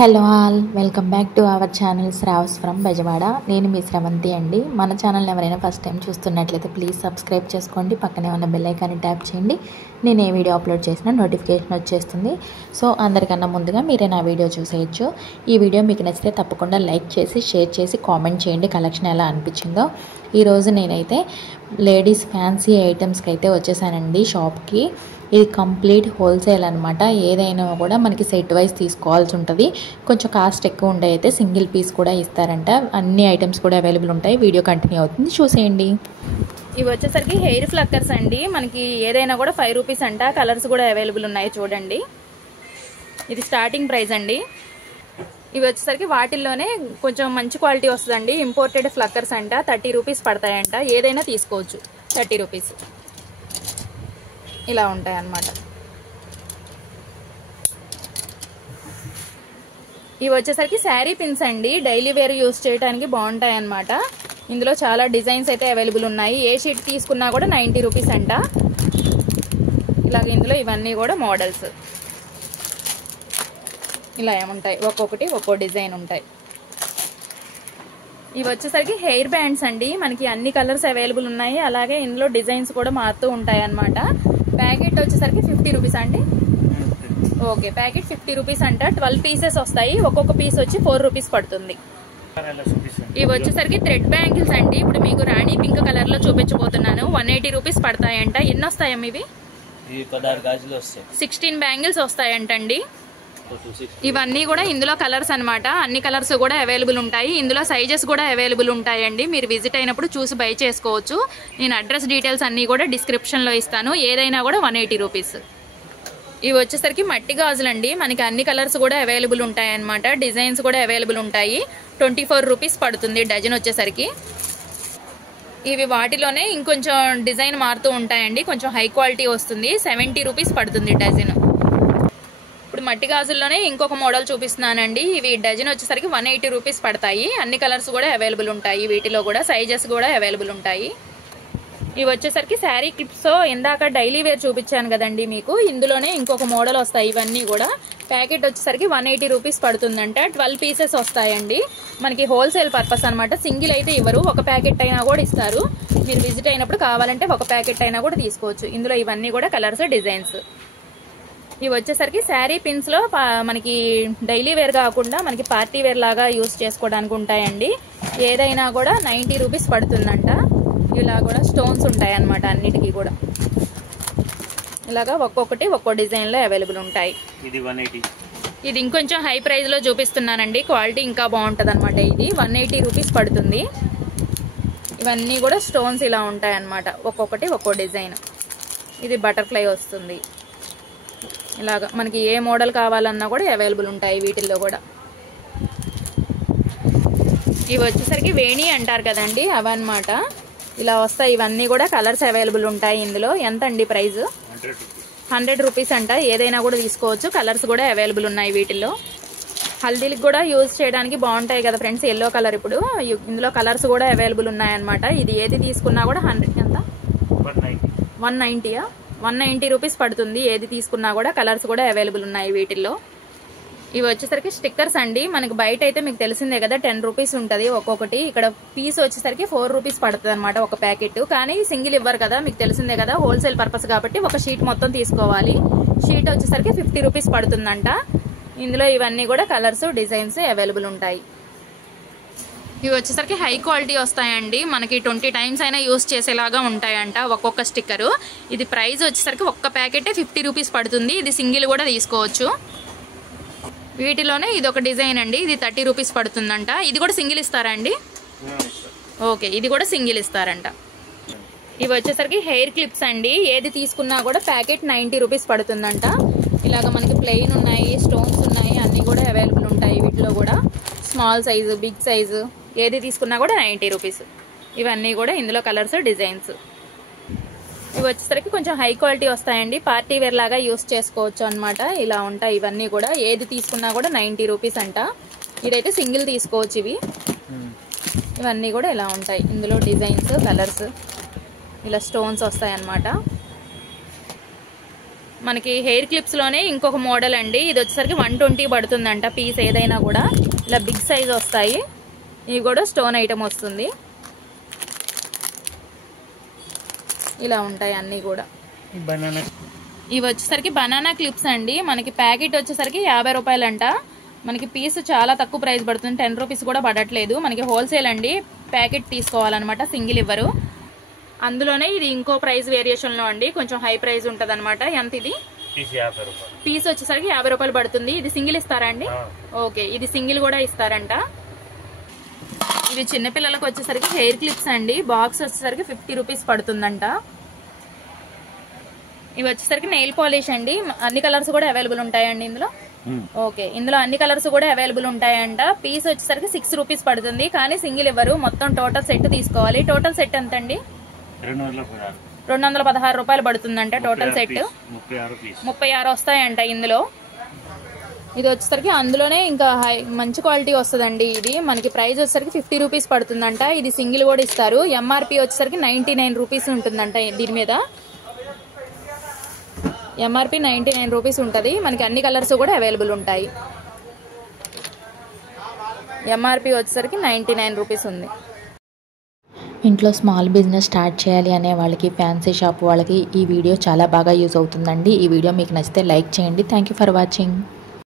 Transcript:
Hello all, welcome back to our channel Shravs from Bezawada. నేను మీ శ్రవంతి అండి. మన ఛానల్ని ఎవరైనా ఫస్ట్ టైం చూస్తున్నట్లయితే ప్లీజ్ సబ్స్క్రైబ్ చేసుకోండి. పక్కనే ఉన్న బెల్ ఐకాన్ని ట్యాప్ చేయండి. నేను ఏ వీడియో అప్లోడ్ చేసినా నోటిఫికేషన్ వచ్చేస్తుంది. సో అందరికన్నా ముందుగా మీరే నా వీడియో చూసేయచ్చు. ఈ వీడియో మీకు నచ్చితే తప్పకుండా లైక్ చేసి షేర్ చేసి కామెంట్ చేయండి కలెక్షన్ ఎలా అనిపించిందో. ఈరోజు నేనైతే లేడీస్ ఫ్యాన్సీ ఐటమ్స్కి అయితే వచ్చేసానండి షాప్కి. ఇది కంప్లీట్ హోల్సేల్ అనమాట. ఏదైనా కూడా మనకి సెట్ వైజ్ తీసుకోవాల్సి ఉంటుంది. కొంచెం కాస్ట్ ఎక్కువ ఉంటాయి. అయితే సింగిల్ పీస్ కూడా ఇస్తారంట. అన్ని ఐటమ్స్ కూడా అవైలబుల్ ఉంటాయి. వీడియో కంటిన్యూ అవుతుంది, చూసేయండి. ఇవి వచ్చేసరికి హెయిర్ ఫ్లక్కర్స్ అండి. మనకి ఏదైనా కూడా 5 రూపీస్ అంట. కలర్స్ కూడా అవైలబుల్ ఉన్నాయి, చూడండి. ఇది స్టార్టింగ్ ప్రైస్ అండి. ఇవి వచ్చేసరికి వాటిల్లోనే కొంచెం మంచి క్వాలిటీ వస్తుందండి. ఇంపోర్టెడ్ ఫ్లక్కర్స్ అంట. 30 రూపీస్ పడతాయంట. ఏదైనా తీసుకోవచ్చు. 30 రూపీస్ ఇలా ఉంటాయి అన్నమాట. ఇవి వచ్చేసరికి శారీ పిన్స్ అండి. డైలీ వేర్ యూస్ చేయడానికి బాగుంటాయి అన్నమాట. ఇందులో చాలా డిజైన్స్ అయితే అవైలబుల్ ఉన్నాయి. ఏ షీట్ తీసుకున్నా కూడా 90 రూపీస్ అంట. ఇలాగ ఇందులో ఇవన్నీ కూడా మోడల్స్ ఇలా ఏముంటాయి, ఒక్కొక్కటి ఒక్కో డిజైన్ ఉంటాయి. ఇవి వచ్చేసరికి హెయిర్ బ్యాండ్స్ అండి. మనకి అన్ని కలర్స్ అవైలబుల్ ఉన్నాయి. అలాగే ఇందులో డిజైన్స్ కూడా మారుతూ ఉంటాయి అన్నమాట. ప్యాకెట్ వచ్చేసరికి 50 రూపీస్ అండి. ఓకే, ప్యాకెట్ 50 రూపీస్ అంట. 12 పీసెస్ వస్తాయి. ఒక్కొక్క పీస్ వచ్చి 4 రూపీస్ పడుతుంది. ఇవి వచ్చేసరికి థ్రెడ్ బ్యాంగిల్స్ అండి. ఇప్పుడు మీకు రాణి పింక్ కలర్ లో చూపించబోతున్నాను. 180 రూపీస్ పడతాయంట. ఎన్ని వస్తాయమ్మ ఇవి? 16 బ్యాంగిల్స్ వస్తాయంటండి. ఇవన్నీ కూడా ఇందులో కలర్స్ అన్నమాట. అన్ని కలర్స్ కూడా అవైలబుల్ ఉంటాయి. ఇందులో సైజెస్ కూడా అవైలబుల్ ఉంటాయండి. మీరు విజిట్ అయినప్పుడు చూసి బై చేసుకోవచ్చు. నేను అడ్రస్ డీటెయిల్స్ అన్నీ కూడా డిస్క్రిప్షన్లో ఇస్తాను. ఏదైనా కూడా 180 రూపీస్. ఇవి వచ్చేసరికి మట్టి గాజులు అండి. మనకి అన్ని కలర్స్ కూడా అవైలబుల్ ఉంటాయి అన్నమాట. డిజైన్స్ కూడా అవైలబుల్ ఉంటాయి. 24 రూపీస్ పడుతుంది డజన్ వచ్చేసరికి. ఇవి వాటిలోనే ఇంకొంచెం డిజైన్ మారుతూ ఉంటాయండి. కొంచెం హై క్వాలిటీ వస్తుంది. 70 రూపీస్ పడుతుంది డజన్. ఇప్పుడు మట్టి గాజుల్లోనే ఇంకొక మోడల్ చూపిస్తున్నానండి. ఇవి డజన్ వచ్చేసరికి 180 రూపీస్ పడతాయి. అన్ని కలర్స్ కూడా అవైలబుల్ ఉంటాయి. వీటిలో కూడా సైజెస్ కూడా అవైలబుల్ ఉంటాయి. ఇవి వచ్చేసరికి శారీ క్లిప్స్ ఇందాక డైలీ వేర్ చూపించాను కదండి మీకు. ఇందులోనే ఇంకొక మోడల్ వస్తాయి. ఇవన్నీ కూడా ప్యాకెట్ వచ్చేసరికి 180 రూపీస్ పడుతుందంట. 12 పీసెస్ వస్తాయండి. మనకి హోల్సేల్ పర్పస్ అనమాట. సింగిల్ అయితే ఇవ్వరు, ఒక ప్యాకెట్ అయినా కూడా ఇస్తారు. మీరు విజిట్ అయినప్పుడు కావాలంటే ఒక ప్యాకెట్ అయినా కూడా తీసుకోవచ్చు. ఇందులో ఇవన్నీ కూడా కలర్స్, డిజైన్స్. ఇవి వచ్చేసరికి శారీ పిన్స్ లో మనకి డైలీ వేర్ కాకుండా మనకి పార్టీ వేర్ లాగా యూస్ చేసుకోవడానికి ఉంటాయండి. ఏదైనా కూడా 90 రూపీస్ పడుతుందంట. ఇలా కూడా స్టోన్స్ ఉంటాయి అన్నమాట. అన్నిటికీ కూడా ఇలాగా ఒక్కొక్కటి ఒక్కో డిజైన్ లో అవైలబుల్ ఉంటాయి. ఇది ఇంకొంచెం హై ప్రైస్ లో చూపిస్తున్నానండి. క్వాలిటీ ఇంకా బాగుంటది అనమాట. ఇది 180 రూపీస్ పడుతుంది. ఇవన్నీ కూడా స్టోన్స్ ఇలా ఉంటాయి అన్నమాట. ఒక్కొక్కటి ఒక్కో డిజైన్. ఇది బటర్ఫ్లై వస్తుంది. ఇలాగా మనకి ఏ మోడల్ కావాలన్నా కూడా అవైలబుల్ ఉంటాయి వీటిల్లో కూడా. ఇవి వచ్చేసరికి వేణి అంటారు కదండి, అవన్నమాట. ఇలా వస్తాయి. ఇవన్నీ కూడా కలర్స్ అవైలబుల్ ఉంటాయి ఇందులో. ఎంత అండి ప్రైస్? 100 రూపీస్ అంట. ఏదైనా కూడా తీసుకోవచ్చు. కలర్స్ కూడా అవైలబుల్ ఉన్నాయి వీటిల్లో. హల్దీలకు కూడా యూజ్ చేయడానికి బాగుంటాయి కదా ఫ్రెండ్స్. Yellow colour. ఇప్పుడు ఇందులో కలర్స్ కూడా అవైలబుల్ ఉన్నాయన్నమాట. ఇది ఏది తీసుకున్నా కూడా 100 ఎంత? 190యా? 190 రూపీస్ పడుతుంది. ఏది తీసుకున్నా కూడా కలర్స్ కూడా అవైలబుల్ ఉన్నాయి వీటిల్లో. ఇవి వచ్చేసరికి స్టిక్కర్స్ అండి. మనకి బయట అయితే మీకు తెలిసిందే కదా 10 రూపీస్ ఉంటుంది ఒక్కొక్కటి. ఇక్కడ పీస్ వచ్చేసరికి 4 రూపీస్ పడుతుంది అనమాట ఒక ప్యాకెట్. కానీ సింగిల్ ఇవ్వరు కదా, మీకు తెలిసిందే కదా. హోల్సేల్ పర్పస్ కాబట్టి ఒక షీట్ మొత్తం తీసుకోవాలి. షీట్ వచ్చేసరికి 50 రూపీస్ పడుతుందంట. ఇందులో ఇవన్నీ కూడా కలర్స్, డిజైన్స్ అవైలబుల్ ఉంటాయి. ఇవి వచ్చేసరికి హై క్వాలిటీ వస్తాయండి. మనకి 20 టైమ్స్ అయినా యూస్ చేసేలాగా ఉంటాయంట ఒక్కొక్క స్టిక్కరు. ఇది ప్రైస్ వచ్చేసరికి ఒక్క ప్యాకెటే 50 రూపీస్ పడుతుంది. ఇది సింగిల్ కూడా తీసుకోవచ్చు. వీటిలోనే ఇది ఒక డిజైన్ అండి. ఇది 30 రూపీస్ పడుతుందంట. ఇది కూడా సింగిల్ ఇస్తారా అండి? ఓకే, ఇది కూడా సింగిల్ ఇస్తారంట. ఇవి వచ్చేసరికి హెయిర్ క్లిప్స్ అండి. ఏది తీసుకున్నా కూడా ప్యాకెట్ 90 రూపీస్ పడుతుందంట. ఇలాగ మనకి ప్లెయిన్ ఉన్నాయి, స్టోన్స్ ఉన్నాయి, అన్నీ కూడా అవైలబుల్ ఉంటాయి వీటిలో కూడా. స్మాల్ సైజు, బిగ్ సైజు ఏది తీసుకున్నా కూడా 90 రూపీస్. ఇవన్నీ కూడా ఇందులో కలర్స్, డిజైన్స్. ఇవి వచ్చేసరికి కొంచెం హై క్వాలిటీ వస్తాయండి. పార్టీ వేర్ లాగా యూస్ చేసుకోవచ్చు అనమాట. ఇలా ఉంటాయి ఇవన్నీ కూడా. ఏది తీసుకున్నా కూడా 90 రూపీస్ అంట. ఇదైతే సింగిల్ తీసుకోవచ్చు. ఇవి ఇవన్నీ కూడా ఇలా ఉంటాయి. ఇందులో డిజైన్స్, కలర్స్, ఇలా స్టోన్స్ వస్తాయి అన్నమాట. మనకి హెయిర్ క్లిప్స్లోనే ఇంకొక మోడల్ అండి. ఇది వచ్చేసరికి 120 పడుతుందంట పీస్ ఏదైనా కూడా. ఇలా బిగ్ సైజ్ వస్తాయి. ఇవి కూడా స్టోన్ ఐటమ్ వస్తుంది. ఇలా ఉంటాయి అన్నీ కూడా. ఇవి వచ్చేసరికి బనానా క్లిప్స్ అండి. మనకి ప్యాకెట్ వచ్చేసరికి 50 రూపాయలంట. మనకి పీస్ చాలా తక్కువ ప్రైస్ పడుతుంది, 10 రూపీస్ కూడా పడట్లేదు. మనకి హోల్సేల్ అండి, ప్యాకెట్ తీసుకోవాలన్నమాట, సింగిల్ ఇవ్వరు. అందులోనే ఇది ఇంకో ప్రైస్ వేరియేషన్లో అండి, కొంచెం హై ప్రైస్ ఉంటుంది అనమాట. ఎంత ఇది? పీస్ వచ్చేసరికి 50 రూపాయలు పడుతుంది. ఇది సింగిల్ ఇస్తారా అండి? ఓకే, ఇది సింగిల్ కూడా ఇస్తారంట. ఇవి చిన్నపిల్లలకు వచ్చేసరికి హెయిర్ క్లిప్స్ అండి. బాక్స్ వచ్చేసరికి 50 రూపీస్ పడుతుందంట. ఇవి వచ్చేసరికి నెయిల్ పాలిష్ అండి. అన్ని కలర్స్ కూడా అవైలబుల్ ఉంటాయండి ఇందులో. ఓకే, ఇందులో అన్ని కలర్స్ కూడా అవైలబుల్ ఉంటాయంట. పీస్ వచ్చేసరికి 6 రూపీస్ పడుతుంది, కానీ సింగిల్ ఇవ్వరు. మొత్తం టోటల్ సెట్ తీసుకోవాలి. టోటల్ సెట్ ఎంత అండి? 216 రూపాయలు పడుతుందంట టోటల్ సెట్. 36 వస్తాయంట ఇందులో. ఇది వచ్చేసరికి అందులోనే ఇంకా మంచి క్వాలిటీ వస్తుందండి. ఇది మనకి ప్రైస్ వచ్చేసరికి 50 రూపీస్ పడుతుందంట. ఇది సింగిల్ కూడా ఇస్తారు. ఎంఆర్పి వచ్చేసరికి 99 రూపీస్ ఉంటుందంట. దీని మీద ఎంఆర్పి 99 రూపీస్ ఉంటుంది. మనకి అన్ని కలర్స్ కూడా అవైలబుల్ ఉంటాయి. ఎంఆర్పి వచ్చేసరికి 99 రూపీస్ ఉంది. ఇంట్లో స్మాల్ బిజినెస్ స్టార్ట్ చేయాలి అనే వాళ్ళకి, ఫ్యాన్సీ షాప్ వాళ్ళకి ఈ వీడియో చాలా బాగా యూజ్ అవుతుందండి. ఈ వీడియో మీకు నచ్చితే లైక్ చేయండి. Thank you for watching.